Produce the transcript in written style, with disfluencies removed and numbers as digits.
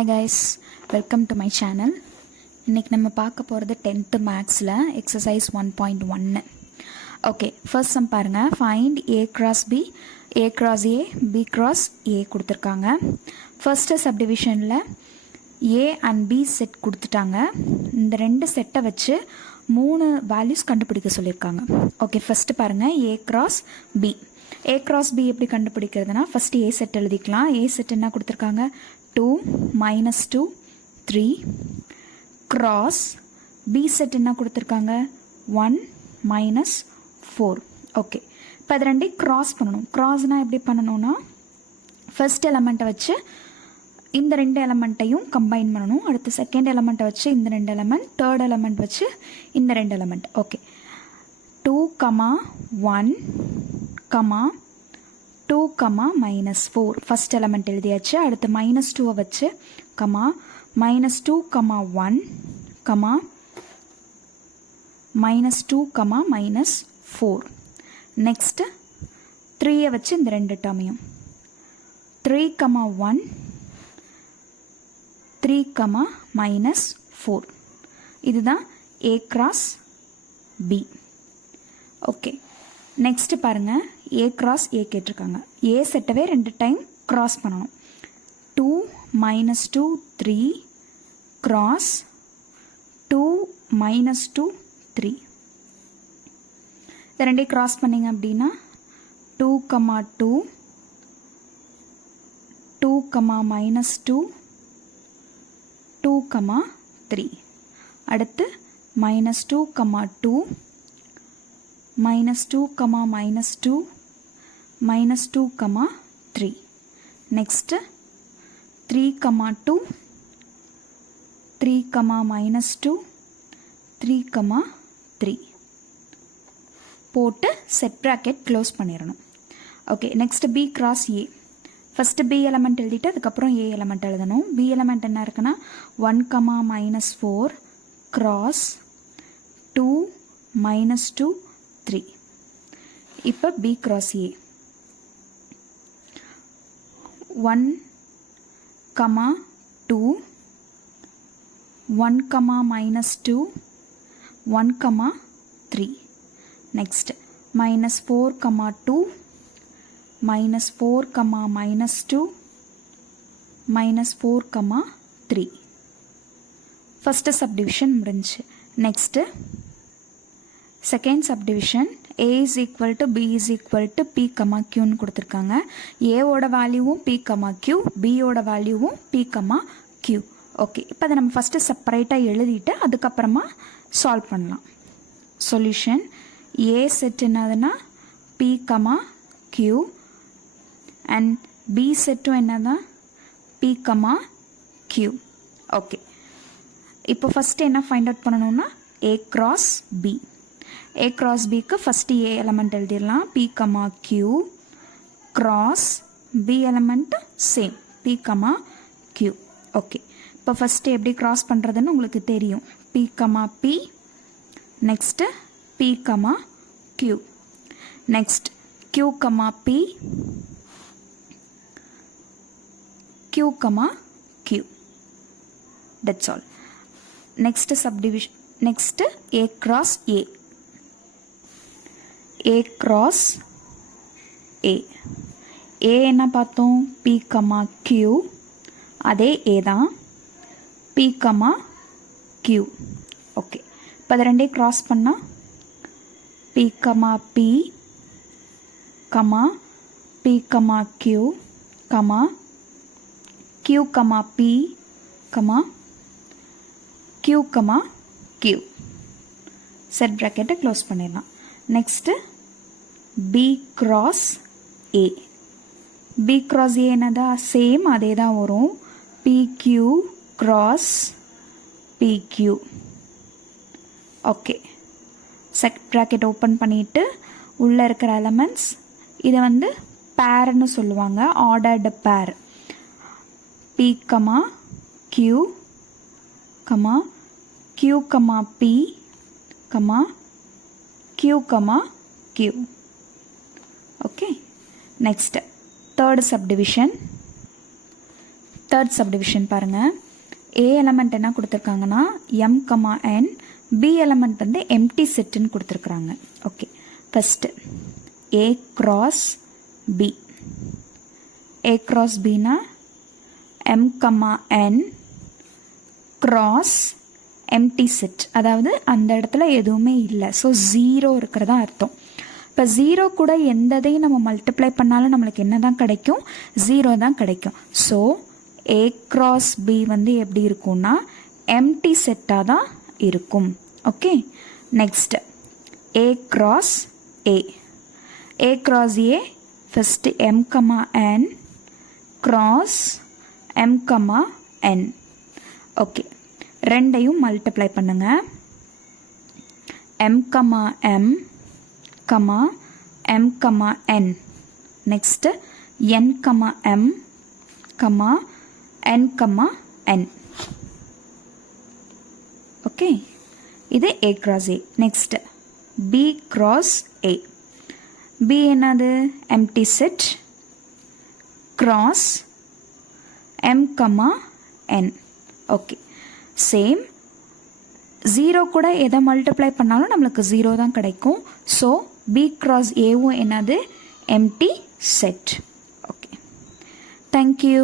Hi guys, welcome to my channel. இன்னைக்கு நம்ம பார்க்க போகிறது 10th மேக்ஸில் எக்ஸசைஸ் 1.1. ஓகே, ஃபர்ஸ்ட் சம் பாருங்கள். Find a cross b, a cross a, b cross a கொடுத்துருக்காங்க. ஃபர்ஸ்ட்டு சப்டிவிஷனில் a and b செட் கொடுத்துட்டாங்க. இந்த ரெண்டு செட்டை வச்சு 3 வேல்யூஸ் கண்டுபிடிக்க சொல்லியிருக்காங்க. ஓகே, ஃபஸ்ட்டு பாருங்கள் a cross b. a cross b எப்படி கண்டுபிடிக்கிறதுனா ஃபஸ்ட்டு a செட் எழுதிக்கலாம். a செட் என்ன கொடுத்துருக்காங்க? 2 minus 2 3 cross b set என்ன கொடுத்துருக்காங்க? 1 minus 4. ஓகே, இப்போ அது ரெண்டையும் க்ராஸ் பண்ணணும். க்ராஸ்னால் எப்படி பண்ணணும்னா ஃபர்ஸ்ட் எலமெண்ட்டை வச்சு இந்த ரெண்டு எலமெண்ட்டையும் கம்பைன் பண்ணணும். அடுத்து செகண்ட் எலமெண்ட்டை வச்சு இந்த ரெண்டு எலமெண்ட், தேர்ட் எலமெண்ட் வச்சு இந்த ரெண்டு எலமெண்ட். ஓகே, 2, 1, 2, -4 ஃபஸ்ட் எலமெண்ட் எழுதியாச்சு. அடுத்து -2 வச்சு -2, 1, -2, -4. நெக்ஸ்ட்டு 3 வச்சு இந்த ரெண்டு டேர்மையும் 3, 1, 3, -4. இதுதான் a cross b. Okay, next பாருங்கள், a cross a கேட்டிருக்காங்க. a செட்டவே ரெண்டு டைம் க்ராஸ் பண்ணணும். 2, -2, 3 cross 2, -2, 3. இது ரெண்டையும் க்ராஸ் பண்ணிங்க அப்படின்னா 2, 2, 2, -2, 2, 3. அடுத்து -2, 2, -2, -2, -2, 3. நெக்ஸ்ட்டு 3, 2, 3, -2, 3, 3 போட்டு செட் ப்ராக்கெட் க்ளோஸ் பண்ணிடணும். Okay, next b cross a. First b element எழுதிட்டு அதுக்கப்புறம் a எலமெண்ட் எழுதணும். b எலமெண்ட் என்ன இருக்குன்னா 1, -4 cross 2, -2, 3. இப்போ b cross a 1, 2, 1, -2, 1, 3. Next -4, 2, -4, -2, -4, 3. First subdivision முடிஞ்சு. Next second subdivision a is equal to b is equal to p, qன்னு கொடுத்துருக்காங்க. ஏவோட வேல்யூவும் p, q, bயோட வேல்யூவும் p, q. ஓகே, இப்போ அதை நம்ம ஃபஸ்ட்டு செப்பரேட்டாக எழுதிட்டு அதுக்கப்புறமா சால்வ் பண்ணலாம். சொல்யூஷன் a செட் என்னதுன்னா p, q அண்ட் b செட்டும் என்னதான் p, q. ஓகே, இப்போ ஃபஸ்ட்டு என்ன ஃபைண்ட் அவுட் பண்ணணும்னா a cross b. a cross bக்கு ஃபஸ்ட்டு a எலமெண்ட் எழுதிடலாம். p, q cross b element same p, q. Okay, இப்போ ஃபஸ்ட்டு எப்படி க்ராஸ் பண்ணுறதுன்னு உங்களுக்கு தெரியும். p, p next p, q next q, p q, q. That's all. Next subdivision, next a cross a. a cross a. a என்ன பார்த்தோம்? p, q. அதே a தான் p, q. Okay, இப்போ அதை ரெண்டே க்ராஸ் பண்ணால் p, p, p, q, q, p, q, q. Set ப்ராக்கெட்டை close பண்ணிடலாம். Next b cross a. b cross a என்னதா? சேம் அதே தான் வரும். pq cross pq. ஓகே, செட் ப்ராக்கெட் ஓப்பன் பண்ணிவிட்டு உள்ளே இருக்கிற எலமெண்ட்ஸ் இதை வந்து பேர்னு சொல்லுவாங்க, ஆர்டர்டு பேர். p, q, q, p, q, q. Okay, next third subdivision third subdivision பாருங்கள். ஏ எலமெண்ட் என்ன கொடுத்துருக்காங்கன்னா m, n, பி எலமெண்ட் வந்து எம்டி செட்டுன்னு கொடுத்துருக்குறாங்க. Okay, first A cross B. A cross பினா m, n cross empty set, அதாவது அந்த இடத்துல எதுவுமே இல்லை, ஸோ 0 இருக்கிறதா அர்த்தம். இப்போ 0 கூட எந்ததையும் நம்ம மல்டிப்ளை பண்ணாலும் நம்மளுக்கு என்ன தான் கிடைக்கும்? 0 தான் கிடைக்கும். ஸோ ஏ கிராஸ் பி வந்து எப்படி இருக்கும்னா எம்டி செட்டாக தான் இருக்கும். Okay, next A cross A. A cross A first m, n cross m, n. Okay, ரெண்டையும் மல்டிப்ளை பண்ணுங்க. m, m, m, n. Next n, m, n, n. Okay, இது a cross a. Next b cross a. b என்னது? empty set cross m, n. Okay, same 0 கூட எதை multiply பண்ணாலும் நம்மளுக்கு 0 தான் கிடைக்கும். ஸோ b cross aவும் என்னது? empty set. Okay, thank you.